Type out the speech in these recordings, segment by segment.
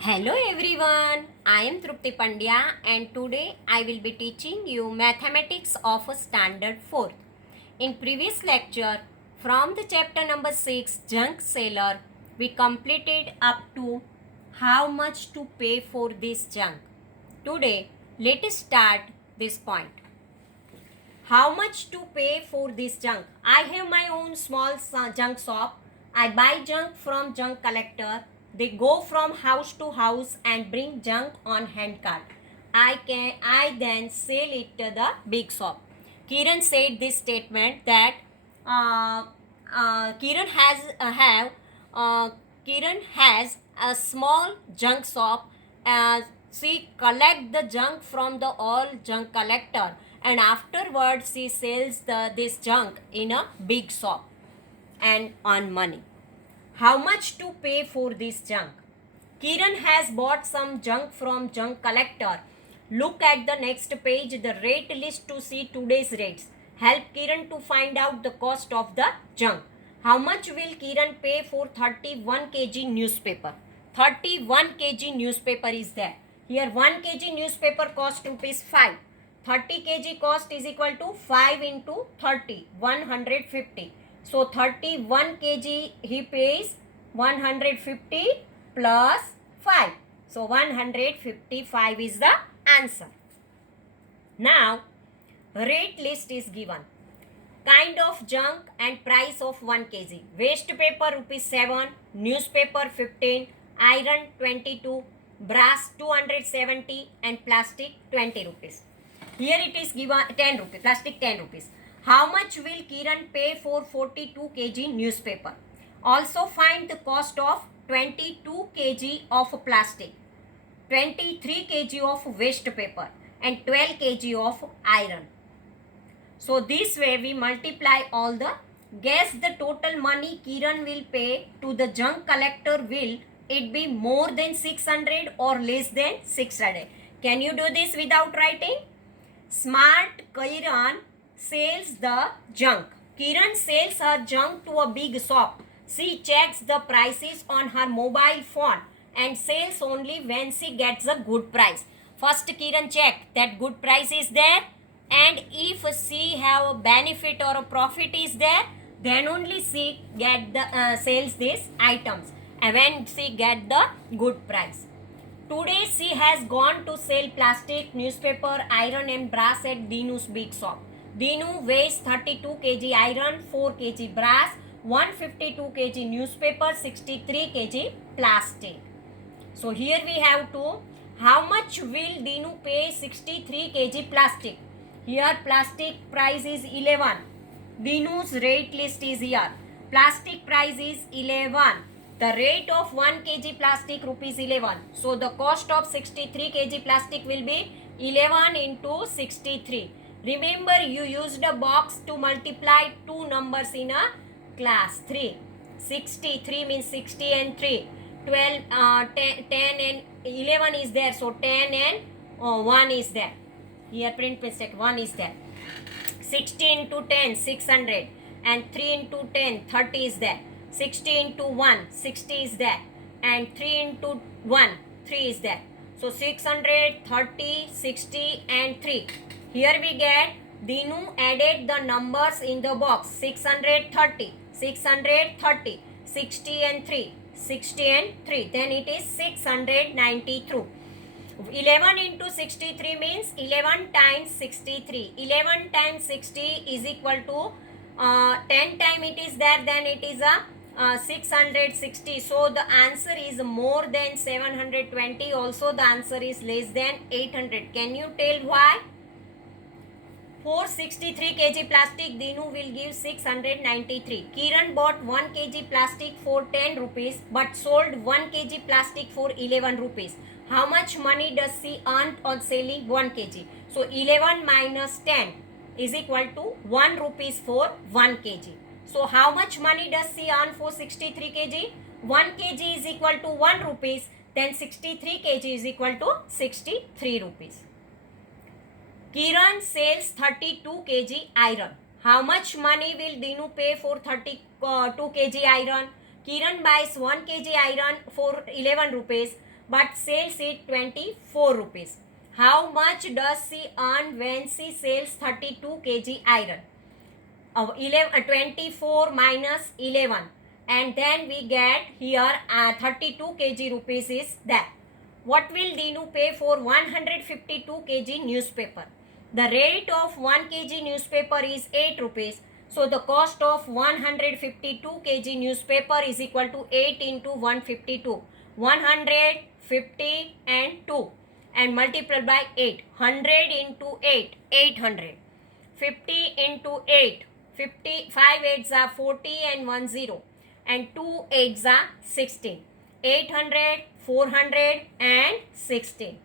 Hello everyone, I am Trupti Pandya and today I will be teaching you mathematics of a standard 4th. In previous lecture from the chapter number 6 junk seller we completed up to how much to pay for this junk. Today let us start this point. How much to pay for this junk? I have my own small junk shop. I buy junk from junk collector. They go from house to house and bring junk on hand cart. I then sell it to the big shop. Kiran said this statement that uh, Kiran has have Kiran has a small junk shop. She collect the junk from the all junk collector and afterwards she sells this junk in a big shop and earn money. How much to pay for this junk? Kiran has bought some junk from junk collector. Look at the next page, the rate list to see today's rates. Help Kiran to find out the cost of the junk. How much will Kiran pay for 31 kg newspaper? 31 kg newspaper is there. Here 1 kg newspaper cost rupees 5. 30 kg cost is equal to 5 into 30, 150. So 31 kg he pays 150 plus 5. So 155 is the answer. Now rate list is given. Kind of junk and price of 1 kg. Waste paper rupees 7, newspaper 15, iron 22, brass 270 and plastic 20 rupees. Here it is given 10 rupees, plastic 10 rupees. How much will Kiran pay for 42 kg newspaper? Also find the cost of 22 kg of plastic, 23 kg of waste paper and 12 kg of iron. So this way we multiply all the, guess the total money Kiran will pay to the junk collector. Will it be more than 600 or less than 600? Can you do this without writing? Smart Kiran sells the junk. Kiran sells her junk to a big shop. She checks the prices on her mobile phone and sells only when she gets a good price. First Kiran check that good price is there, and if she have a benefit or a profit is there, then only she get the sells these items and when she get the good price. Today she has gone to sell plastic, newspaper, iron and brass at Dinu's big shop. Dinu weighs 32 kg iron, 4 kg brass, 152 kg newspaper, 63 kg plastic. So here we have to, how much will Dinu pay 63 kg plastic? Here plastic price is 11. Dinu's rate list is here. Plastic price is 11. The rate of 1 kg plastic rupees 11. So the cost of 63 kg plastic will be 11 into 63. Remember you used a box to multiply two numbers in a class 3. 63 means 60 and 3. 12, 10 and 11 is there. So 10 and 1 is there. Here print mistake, 1 is there. 60 into 10, 600 and 3 into 10, 30 is there. 60 into 1, 60 is there and 3 into 1, 3 is there. So 600, 30, 60 and 3. Here we get Dinu added the numbers in the box 630, 630, 60 and 3, 60 and 3. Then it is 693. 11 into 63 means 11 times 63. 11 times 60 is equal to 10 times it is there, then it is a 660. So the answer is more than 720. Also the answer is less than 800. Can you tell why? For 63 kg plastic, Dinu will give 693. Kiran bought 1 kg plastic for 10 rupees but sold 1 kg plastic for 11 rupees. How much money does she earn on selling 1 kg? So 11 minus 10 is equal to 1 rupees for 1 kg. So how much money does she earn for 63 kg? 1 kg is equal to 1 rupees. Then 63 kg is equal to 63 rupees. Kiran sells 32 kg iron. How much money will Dinu pay for 32 kg iron? Kiran buys 1 kg iron for 11 rupees but sells it 24 rupees. How much does she earn when she sells 32 kg iron? 24 minus 11, and then we get here 32 kg rupees is that. What will Dinu pay for 152 kg newspaper? The rate of 1 kg newspaper is 8 rupees. So the cost of 152 kg newspaper is equal to 8 into 152. 150 and 2 and multiplied by 8. 100 into 8, 800. 50 into 8, 50, 5 8s are 40 and 1 0. And 2 8s are 16. 800, 400 and 16.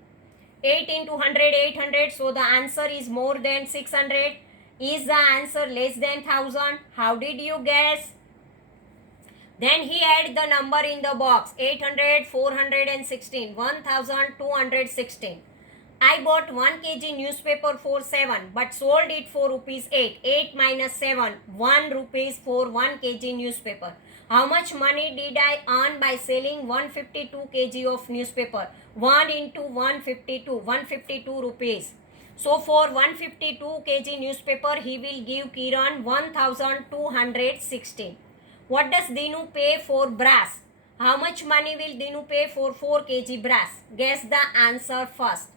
8 into 100, 800. So the answer is more than 600. Is the answer less than 1000? How did you guess? Then he had the number in the box. 800, 416, 1216. I bought 1 kg newspaper for 7 but sold it for rupees 8. 8 minus 7, 1 rupees for 1 kg newspaper. How much money did I earn by selling 152 kg of newspaper? 1 into 152 rupees. So for 152 kg newspaper, he will give Kiran 1216. What does Dinu pay for brass? How much money will Dinu pay for 4 kg brass? Guess the answer first.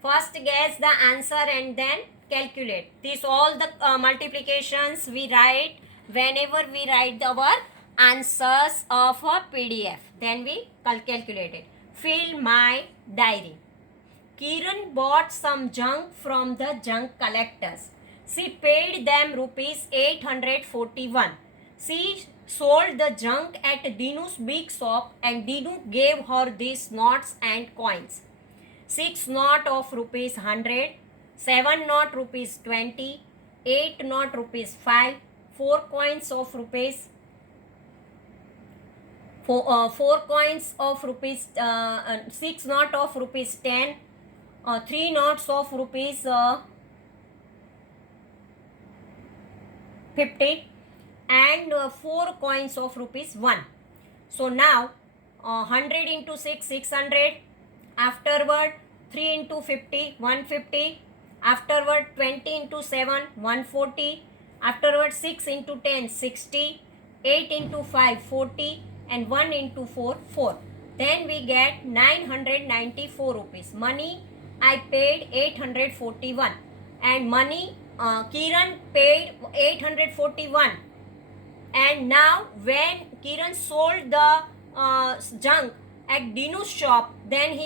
First guess the answer and then calculate. This all the multiplications we write whenever we write our answers of a PDF. Then we calculate it. Fill my diary. Kiran bought some junk from the junk collectors. She paid them rupees 841. She sold the junk at Dinu's big shop and Dinu gave her these notes and coins. 6 note of rupees 100, 7 note rupees 20, 8 note rupees 5, 4 coins of rupees 4 coins of rupees 6 note of rupees 10, 3 notes of rupees 50 and 4 coins of rupees 1. So now 100 into 6, 600. Afterward 3 into 50, 150. Afterward 20 into 7, 140. Afterward 6 into 10, 60. 8 into 5, 40. And 1 into 4, 4. Then we get 994 rupees. Money I paid 841. And money Kiran paid 841. And now when Kiran sold the junk at Dinu's shop, then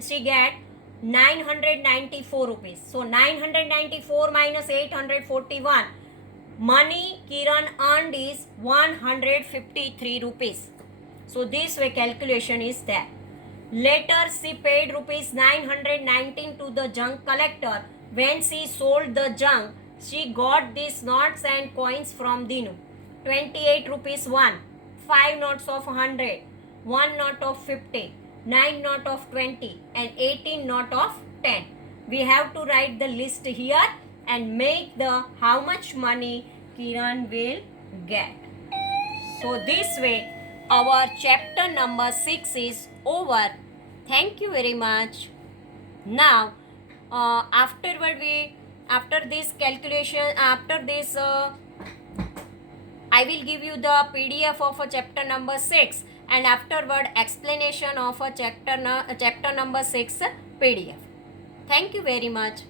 she get 994 rupees. So 994 minus 841. Money Kiran earned is 153 rupees. So this way calculation is there. Later she paid rupees 919 to the junk collector. When she sold the junk, she got these notes and coins from Dinu. 28 rupees 1, 5 notes of 100, 1 note of 50, 9 note of 20 and 18 note of 10. We have to write the list here and make the how much money Kiran will get. So this way our chapter number 6 is over. Thank you very much. Now after this calculation, I will give you the PDF of a chapter number 6 and afterward explanation of a chapter number 6 PDF. Thank you very much.